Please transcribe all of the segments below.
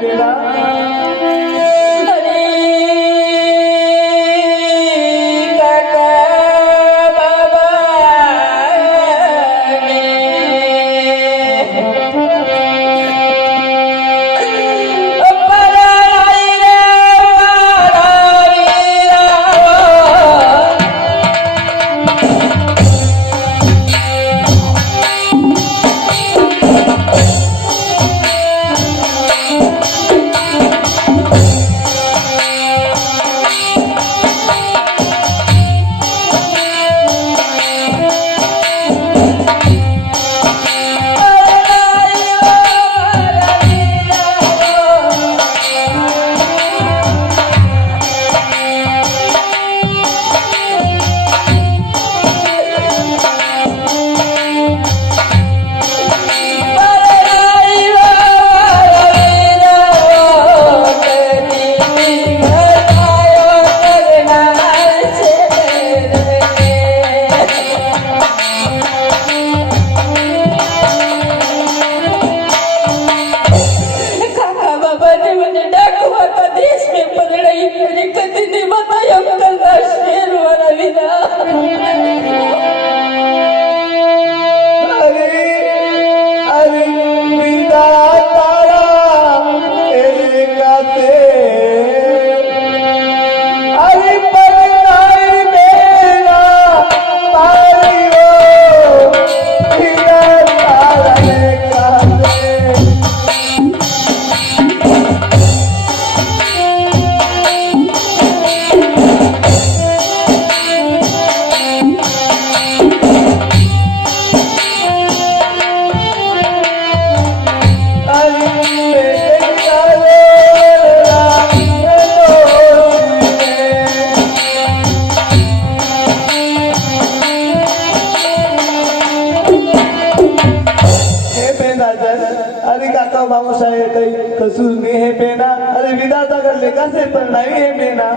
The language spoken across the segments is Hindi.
बेटा कसूर में है बेना अरे विधाता कर लेखा से परिणामी है बेना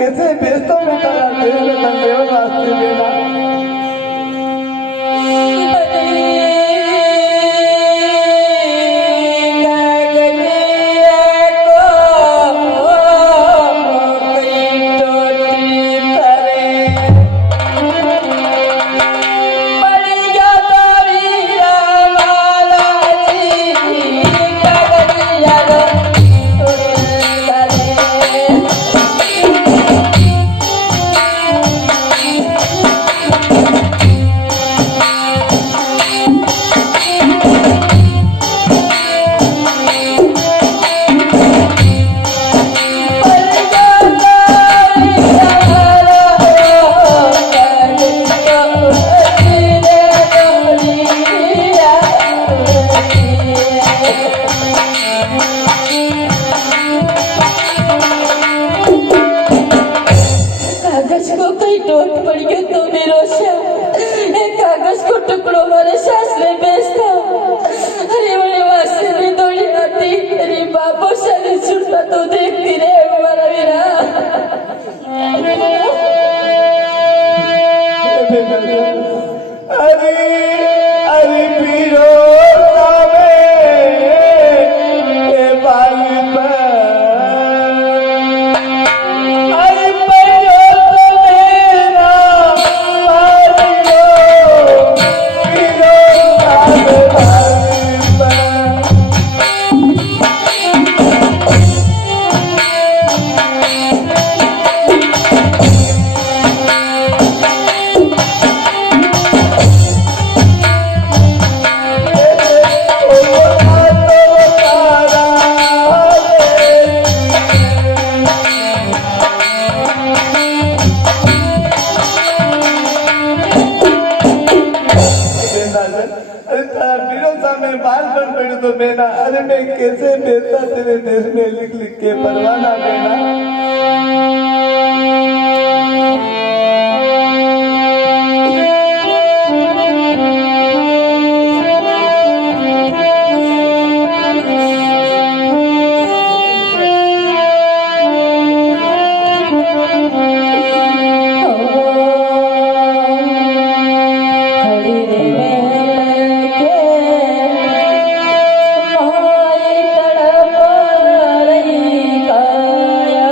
कैसे बेचता में तारा देश में तंदेव रास्ते बेना तू देखती रे हमारा वीरा। अरे अरे पीरो सावे ए बाली पर अरे पीरो सवेरा मारियो पीरो सावे बाली पर अरे तारा बीरो सामने बाल बन पड़ी तो बेना अरे मैं कैसे बेटा तेरे दिल में लिख लिख के परवाना बेना खड़ी रे महल के माई तड़प रही काया।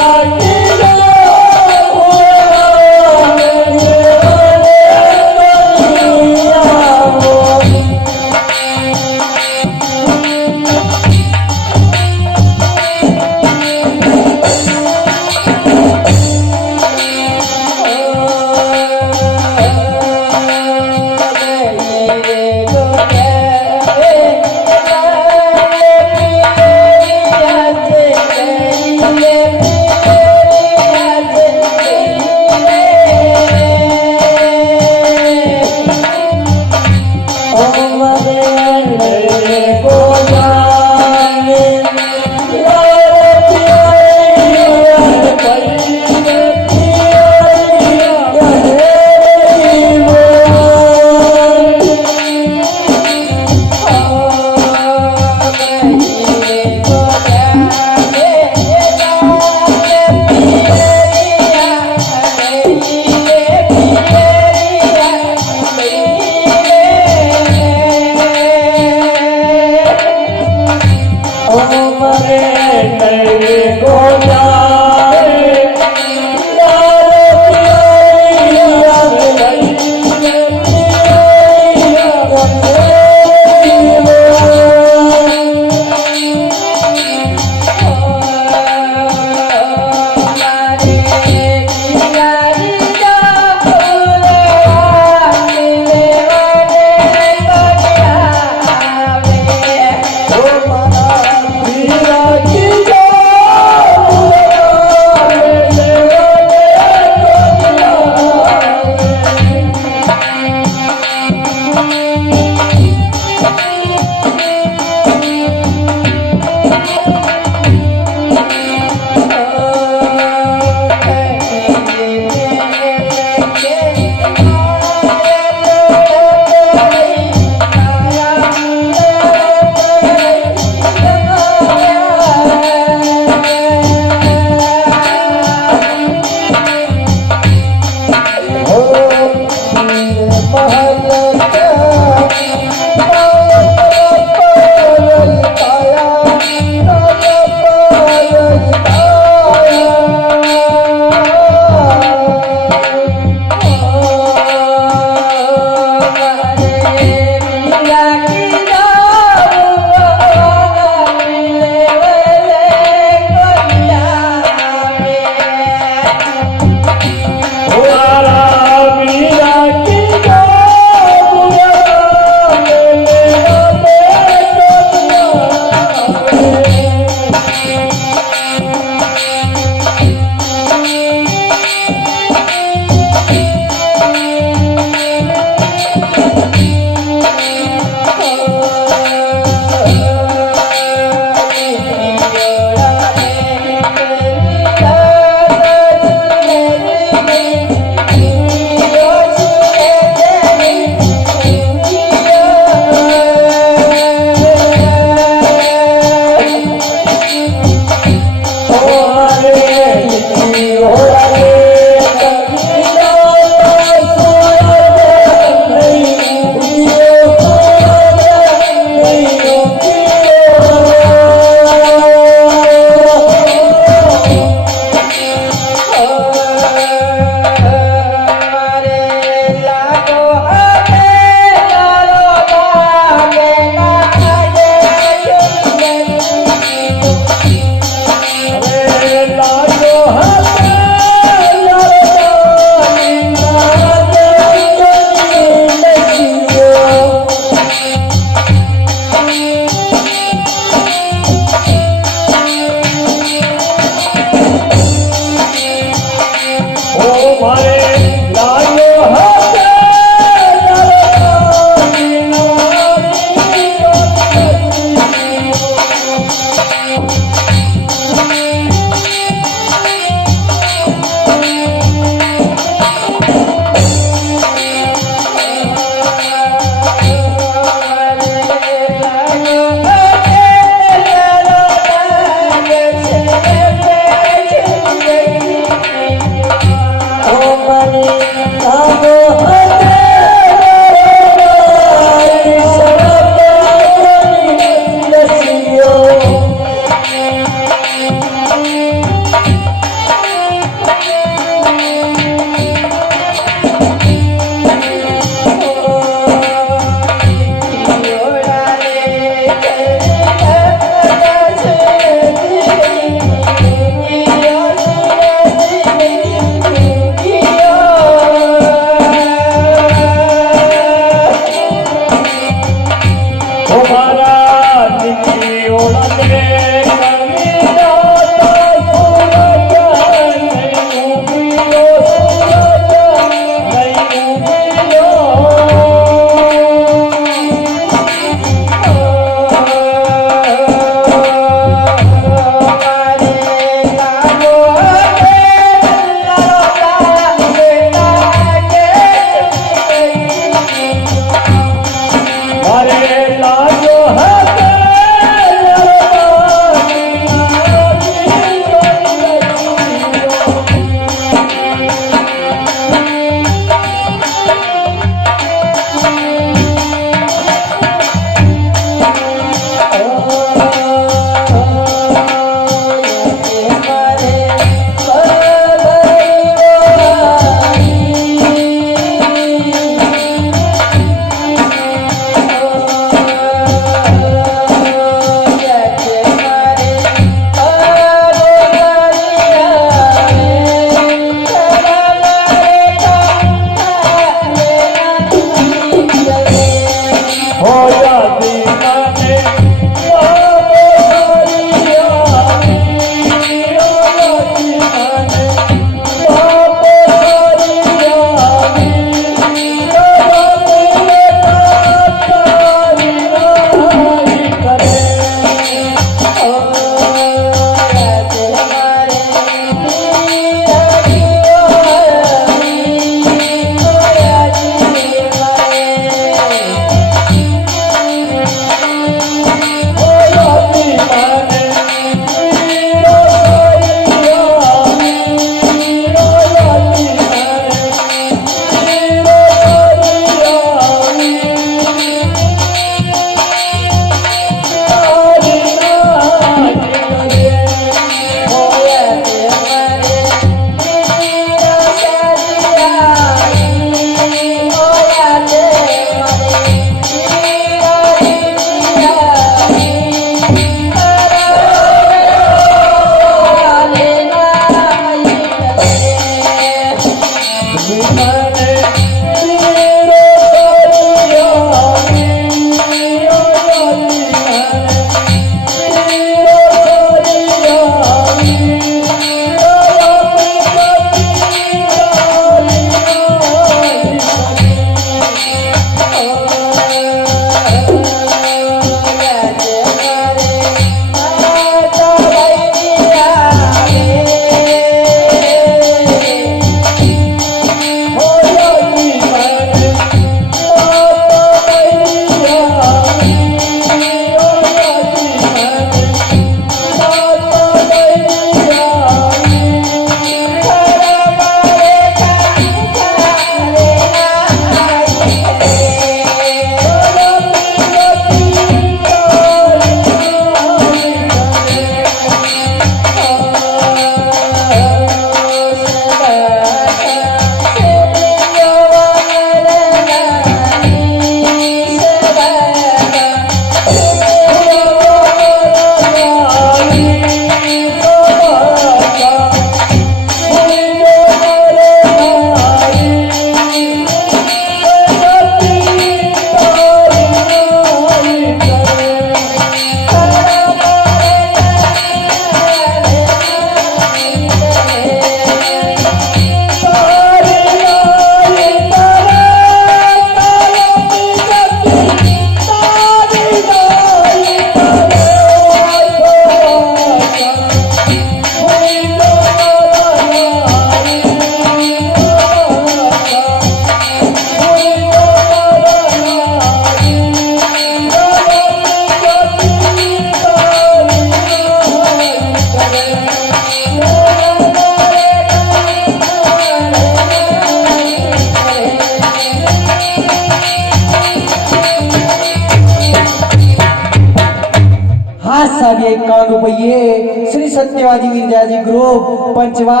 सयाजी ग्रुप पंचवा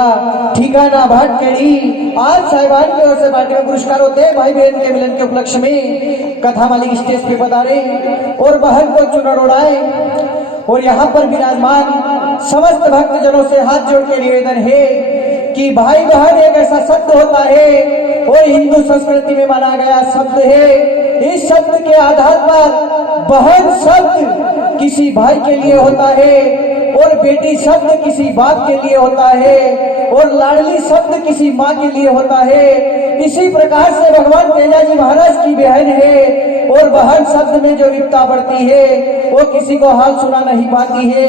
ठिकाना भाटखेड़ी आज साहिबान की ओर से बांटे हुए पुरस्कार होते हैं भाई बहन के मिलन के उपलक्ष्य में कथा मालिक स्टेज पे पधारे और बहन को चुनर उड़ाए। और यहाँ पर विराजमान समस्त भक्तजनों से हाथ जोड़ के निवेदन है कि भाई बहन एक ऐसा शब्द होता है और हिंदू संस्कृति में माना गया शब्द है। इस शब्द के आधार पर बहन शब्द किसी भाई के लिए होता है और बेटी शब्द किसी बाप के लिए होता है और लाडली शब्द किसी माँ के लिए होता है। इसी प्रकार से भगवान तेजाजी महाराज की बहन है और बहन शब्द में जो विपता बढ़ती है वो किसी को हाल सुना नहीं पाती है।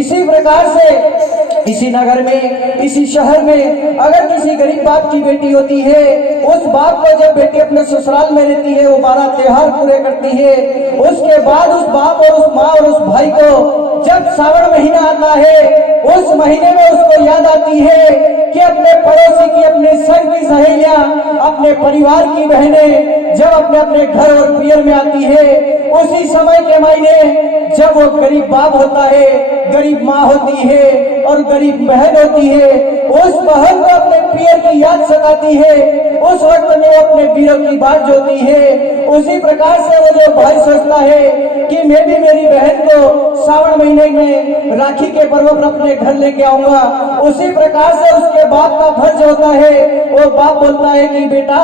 इसी प्रकार से इसी नगर में इसी शहर में अगर किसी गरीब बाप की बेटी होती है, उस बाप को जब बेटी अपने ससुराल में रहती है वो 12 त्योहार पूरे करती है। उसके बाद उस बाप और उस माँ और उस भाई को जब सावन महीना आता है उस महीने में उसको याद आती है कि अपने पड़ोसी की अपने सर की सहेलियां अपने परिवार की बहनें जब अपने अपने घर और पियर में आती है उसी समय के महीने जब वो गरीब बाप होता है, गरीब माँ होती है और गरीब बहन होती है, उस बहन को अपने पियर की याद सताती है। उस वक्त में अपने वीरों की बात जोती है। उसी प्रकार से वो जो भाई सोचता है कि मैं भी मेरी बहन को सावन महीने में राखी के पर्व पर अपने घर लेके आऊंगा, उसी प्रकार से उसके बाप का फर्ज होता है। वो बाप बोलता है कि बेटा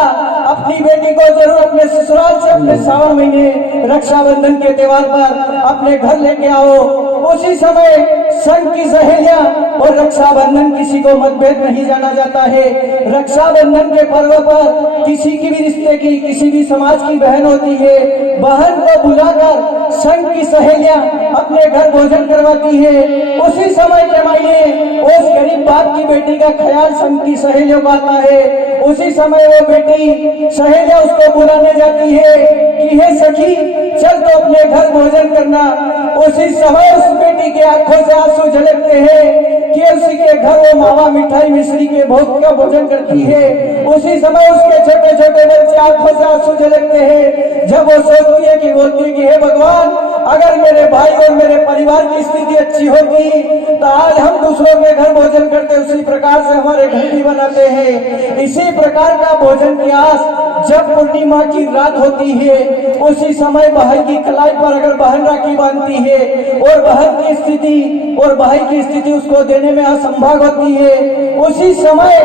अपनी बेटी को जरूर अपने ससुराल से अपने सावन महीने रक्षाबंधन के त्योहार पर अपने घर लेके आओ। उसी समय संग की सहेलियां और रक्षाबंधन किसी को मतभेद नहीं जाना जाता है। रक्षाबंधन के पर्व पर किसी की भी रिश्ते की किसी भी समाज की बहन होती है, बहन को बुलाकर संग की सहेलियां अपने घर भोजन करवाती है। उसी समय के महीने उस गरीब बाप की बेटी का ख्याल संग की सहेलियों को आता है। उसी समय वो बेटी सहेलियां उसको बुलाने जाती है कि हे सखी चल तो अपने घर भोजन करना। उसी समय उस बेटी के आंखों से आंसू झलकते हैं कि उसी के घर वो मावा मिठाई मिश्री के भोग का भोजन करती है। उसी समय उसके छोटे छोटे बच्चे आंखों से आंसू झलकते हैं जब वो सोचती है कि बोलती है कि हे भगवान अगर मेरे भाई और मेरे परिवार की स्थिति अच्छी होती तो आज हम दूसरों के घर भोजन करते, उसी प्रकार से हमारे घर भी बनाते हैं। इसी प्रकार का भोजन की आस जब पूर्णिमा की रात होती है उसी समय भाई की कलाई पर अगर बहन राखी बांधती है और बहन की स्थिति और भाई की स्थिति उसको देने में असंभव होती है, उसी समय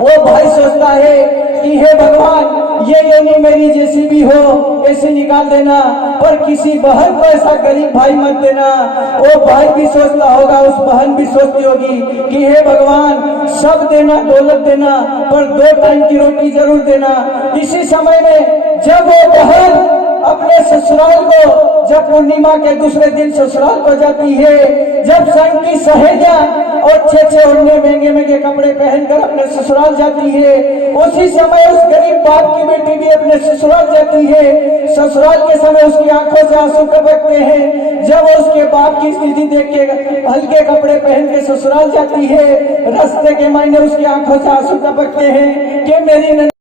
वो भाई सोचता है कि हे भगवान ये योनि मेरी जैसी भी हो ऐसे निकाल देना, पर किसी बहन को ऐसा गरीब भाई मत देना। वो भाई भी सोचता होगा, उस बहन भी सोचती होगी कि हे भगवान सब देना, दौलत देना, पर 2 टाइम की रोटी जरूर देना। इसी समय में जब वो बहन अपने ससुराल को जब पूर्णिमा के दूसरे दिन ससुराल को जाती है, जब संग की सहेलियां और अच्छे ओढ़ने महंगे कपड़े पहनकर अपने ससुराल जाती है, उसी समय उस गरीब बाप की बेटी भी अपने ससुराल जाती है। ससुराल के समय उसकी आंखों से आंसू टपकते हैं जब वो उसके बाप की स्थिति देख के हल्के कपड़े पहन के ससुराल जाती है। रास्ते के मायने उसकी आंखों से आंसू टपकते हैं कि मेरी